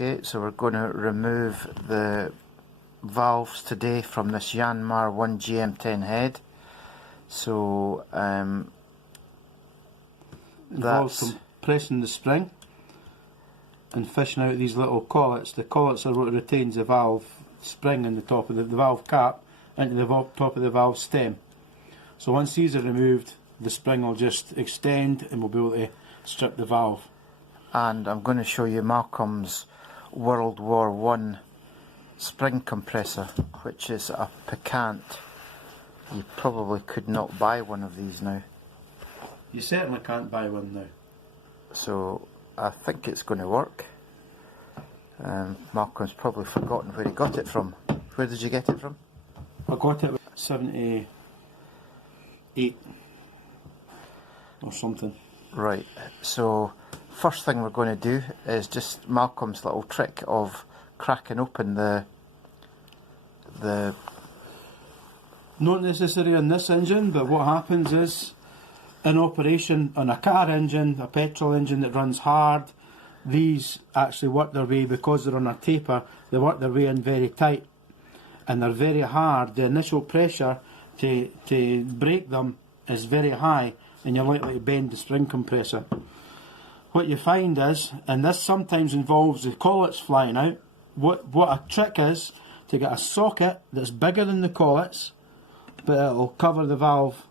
Okay, so we're going to remove the valves today from this Yanmar1GM10 head. So involves compressing the spring and fishing out these little collets. The collets are what retains the valve spring in the top of the valve cap into the top of the valve stem. So once these are removed, the spring will just extend and we'll be able to strip the valve. And I'm going to show you Malcolm's World War I spring compressor, which is a piquant. You probably could not buy one of these now. You certainly can't buy one now. So I think it's going to work. Malcolm's probably forgotten where he got it from. Where did you get it from? I got it with 78 or something. Right, so first thing we're going to do is just Malcolm's little trick of cracking open the not necessary on this engine, but what happens is in operation on a car engine, a petrol engine that runs hard, these actually work their way, because they're on a taper, they work their way in very tight and they're very hard. The initial pressure to break them is very high and you're likely to bend the spring compressor. What you find is, and this sometimes involves the collets flying out, what a trick is to get a socket that's bigger than the collets, but it'll cover the valve,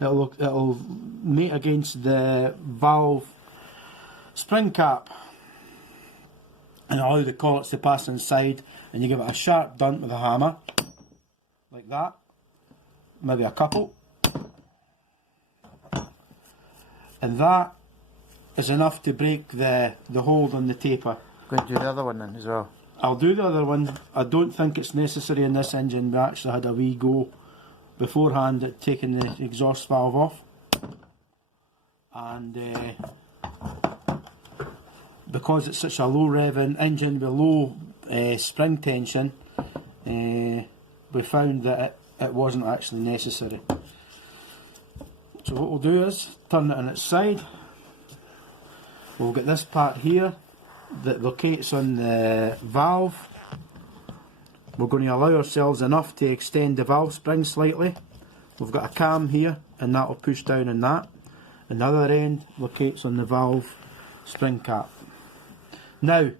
it'll mate against the valve spring cap and allow the collets to pass inside, and you give it a sharp dunt with a hammer, like that, maybe a couple, and that is enough to break the hold on the taper. Going to do the other one then as well. I'll do the other one. I don't think it's necessary in this engine. We actually had a wee go beforehand at taking the exhaust valve off, and because it's such a low revving engine with low spring tension, we found that it wasn't actually necessary. So what we'll do is turn it on its side. We'll get this part here that locates on the valve. We're going to allow ourselves enough to extend the valve spring slightly. We've got a cam here and that will push down on that. And the other end locates on the valve spring cap. Now,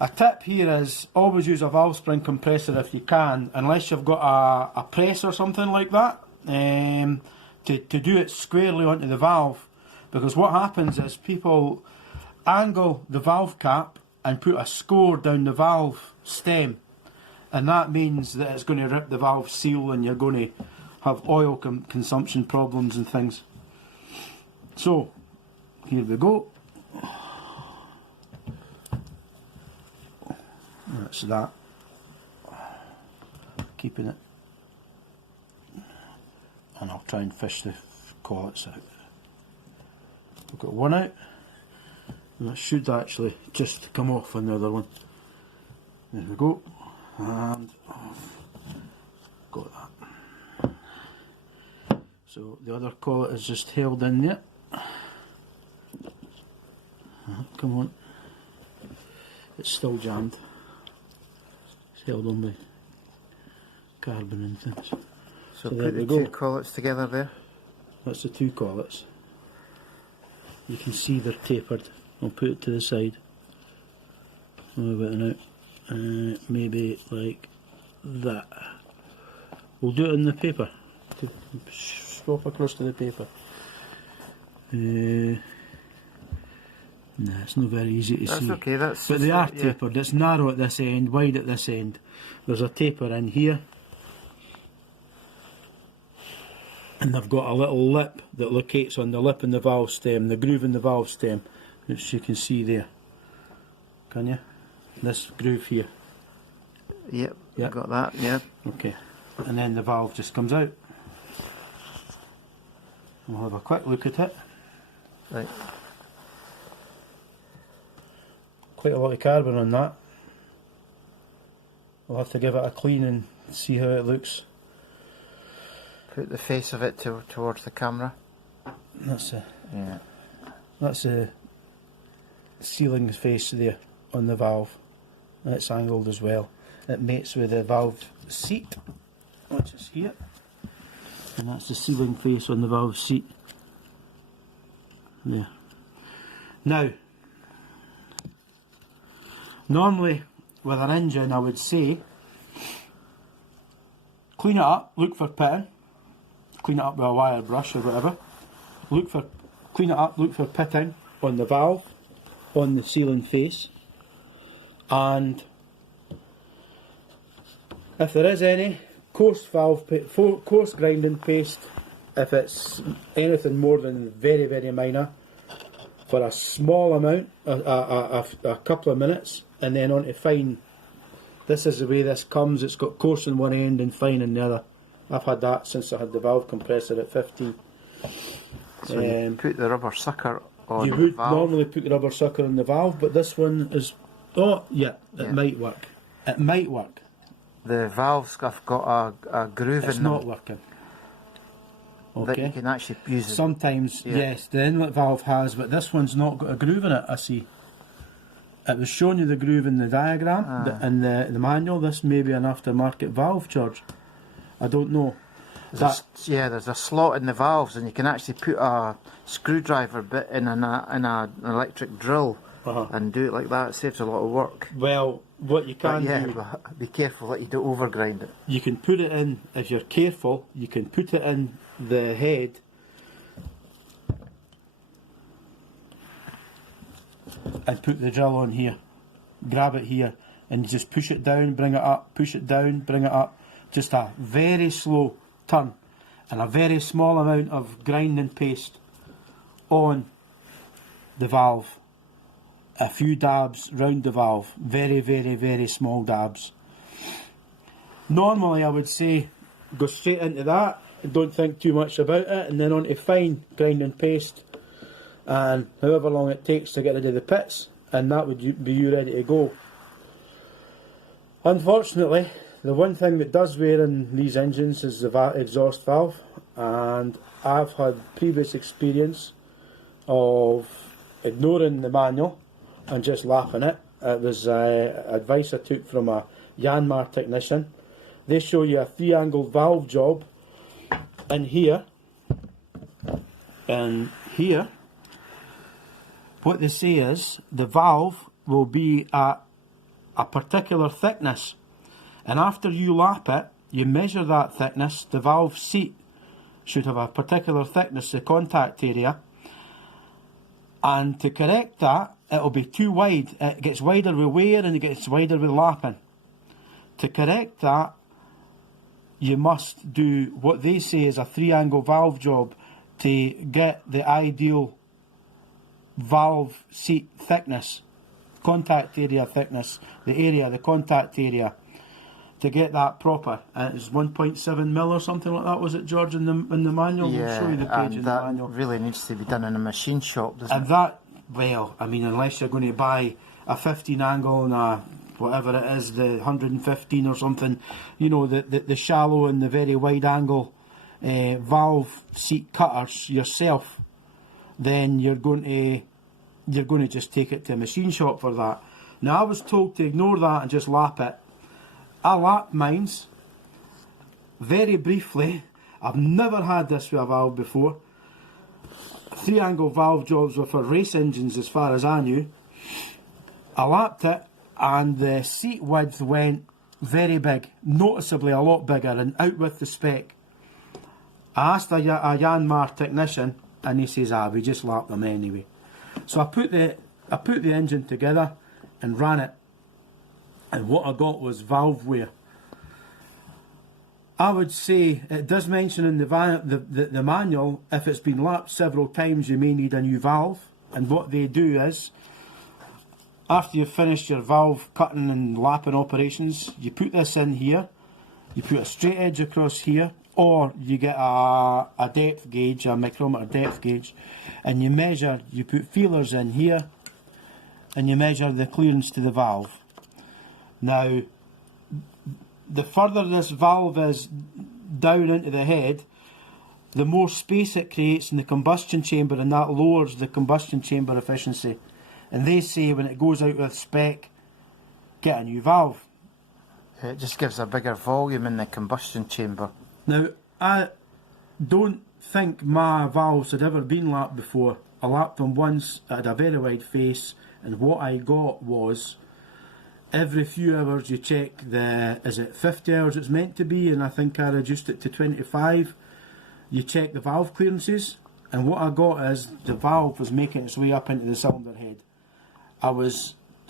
a tip here is always use a valve spring compressor if you can, unless you've got a press or something like that, to do it squarely onto the valve. Because what happens is people angle the valve cap and put a score down the valve stem, and that means that it's going to rip the valve seal and you're going to have oil consumption problems and things. So here we go. That's that. Keeping it, and I'll try and fish the collets out. We've got one out, and that should actually just come off on the other one. There we go, and got that. So the other collet is just held in there. Come on, it's still jammed. It's held on by carbon and things. So put the two collets together there. That's the two collets. You can see they're tapered. I'll put it to the side. A little bit out. Maybe like that. We'll do it in the paper. Swap across to the paper. Nah, it's not very easy to see. That's okay, but they are tapered. It's narrow at this end, wide at this end. There's a taper in here. And they've got a little lip that locates on the lip in the valve stem, the groove in the valve stem, which you can see there. Can you? This groove here. Yep, got that, yep. Okay, and then the valve just comes out. We'll have a quick look at it. Right. Quite a lot of carbon on that. We'll have to give it a clean and see how it looks. Put the face of it towards the camera. That's a ceiling face there on the valve. It's angled as well. It mates with the valve seat, which is here, and that's the sealing face on the valve seat. Yeah. Now, normally with an engine I would say clean it up, look for pitting, clean it up with a wire brush or whatever, clean it up, look for pitting on the valve, on the sealing face, and if there is any, coarse coarse grinding paste, if it's anything more than very, very minor, for a small amount, a couple of minutes, and then on to fine. This is the way this comes. It's got coarse on one end and fine on the other. I've had that since I had the valve compressor at 15. So you put the rubber sucker on You the would valve. normally put the rubber sucker on the valve, but this one is... Oh, yeah, it might work. It might work. The valves have got a groove It's in them not working. that you Okay. can actually use. Sometimes, yes, the inlet valve has, but this one's not got a groove in it, I see. It was showing you the groove in the diagram, in the manual. This may be an aftermarket valve, George. I don't know. There's a slot in the valves, and you can actually put a screwdriver bit in an electric drill and do it like that. It saves a lot of work. Well, what you can do... But be careful that you don't overgrind it. You can put it in, if you're careful, you can put it in the head and put the drill on here. Grab it here and just push it down, bring it up, push it down, bring it up. Just a very slow turn and a very small amount of grinding paste on the valve. A few dabs round the valve. Very, very, very small dabs. Normally I would say go straight into that, don't think too much about it, and then on to fine grinding paste, and however long it takes to get rid of the pits, and that would be you ready to go. Unfortunately, the one thing that does wear in these engines is the exhaust valve, and I've had previous experience of ignoring the manual and just lapping it. It was advice I took from a Yanmar technician. They show you a 3-angled valve job in here and here. What they say is the valve will be at a particular thickness, and after you lap it, you measure that thickness. The valve seat should have a particular thickness, the contact area, and to correct that, it'll be too wide. It gets wider with wear and it gets wider with lapping. To correct that, you must do what they say is a 3-angle valve job to get the ideal valve seat thickness, contact area thickness, the contact area, to get that proper. And it was 1.7 mil or something like that, was it, George, in the manual? We'll show you the page in the manual. That really needs to be done in a machine shop, doesn't and it? That, well, I mean, unless you're going to buy a 15 angle and a whatever it is, the 115 or something, you know, the shallow and the very wide angle valve seat cutters yourself, then you're going to just take it to a machine shop for that. Now, I was told to ignore that and just lap it. I lapped mines very briefly. I've never had this with a valve before. 3-angle valve jobs were for race engines as far as I knew. I lapped it and the seat width went very big, noticeably a lot bigger and out with the spec. I asked a Yanmar technician and he says, we just lapped them anyway. So I put the engine together and ran it, and what I got was valve wear. I would say it does mention in the manual, if it's been lapped several times you may need a new valve, and what they do is, after you've finished your valve cutting and lapping operations, you put this in here, you put a straight edge across here, or you get a depth gauge, a micrometer depth gauge, and you measure, you put feelers in here, and you measure the clearance to the valve. Now, the further this valve is down into the head, the more space it creates in the combustion chamber, and that lowers the combustion chamber efficiency. and they say when it goes out with spec, get a new valve. It just gives a bigger volume in the combustion chamber. Now, I don't think my valves had ever been lapped before. I lapped them once, it had a very wide face, and what I got was every few hours you check is it 50 hours it's meant to be, and I think I reduced it to 25. You check the valve clearances, and what I got is the valve was making its way up into the cylinder head.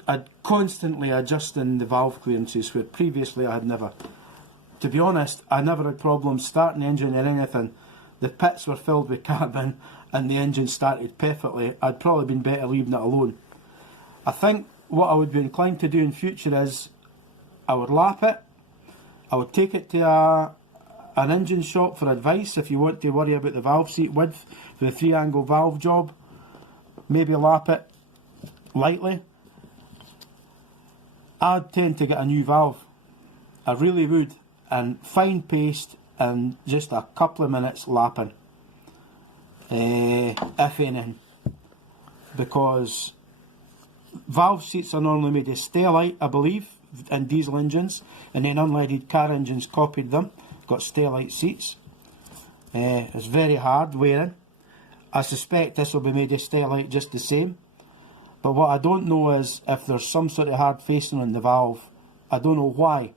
I'd constantly adjusting the valve clearances where previously I had never. To be honest, I never had problems starting the engine or anything. The pits were filled with carbon and the engine started perfectly. I'd probably been better leaving it alone. I think what I would be inclined to do in future is I would lap it, I would take it to an engine shop for advice if you want to worry about the valve seat width for the 3-angle valve job. Maybe lap it lightly. I'd tend to get a new valve. I really would. And fine paste and just a couple of minutes lapping. If anything. Because valve seats are normally made of stellite, I believe, in diesel engines. And then unleaded car engines copied them. Got stellite seats. It's very hard wearing. I suspect this will be made of stellite just the same. But what I don't know is if there's some sort of hard facing on the valve. I don't know why.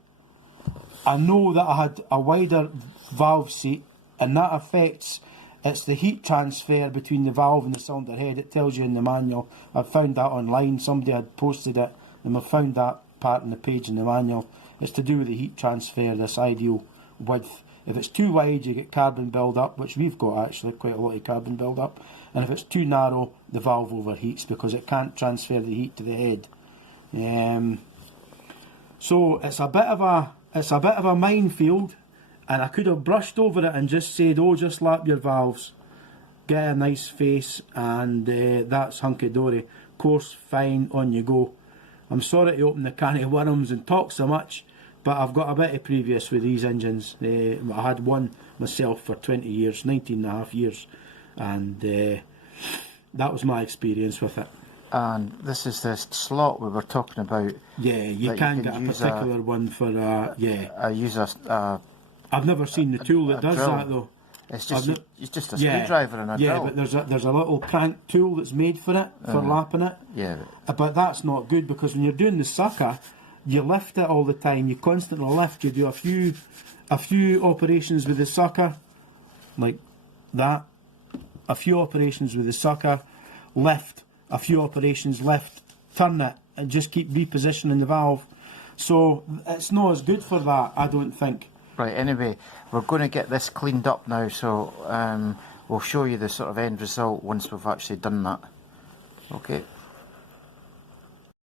I know that I had a wider valve seat, and that affects, it's the heat transfer between the valve and the cylinder head. It tells you in the manual. I found that online. Somebody had posted it, and I found that part in the page in the manual. It's to do with the heat transfer, this ideal width. If it's too wide, you get carbon build-up, which we've got actually, quite a lot of carbon build-up. And if it's too narrow, the valve overheats because it can't transfer the heat to the head. So it's a bit of a minefield, and I could have brushed over it and just said, oh, just lap your valves, get a nice face, and that's hunky-dory. Course, fine, on you go. I'm sorry to open the can of worms and talk so much, but I've got a bit of previous with these engines. I had one myself for 20 years, 19 and a half years, and that was my experience with it. And this is the slot we were talking about. Yeah, you can get a particular one for, yeah. I use I've never seen the tool that does drill. that though. It's just a screwdriver and a drill. Yeah, but there's a little crank tool that's made for it, for lapping it. Yeah. But that's not good because when you're doing the sucker, you lift it all the time. You constantly lift. You do a few operations with the sucker, like that. A few operations with the sucker, lift. A few operations, lift, turn it, and just keep repositioning the valve. So it's not as good for that, I don't think. Right, anyway, we're going to get this cleaned up now, so we'll show you the sort of end result once we've actually done that. Okay.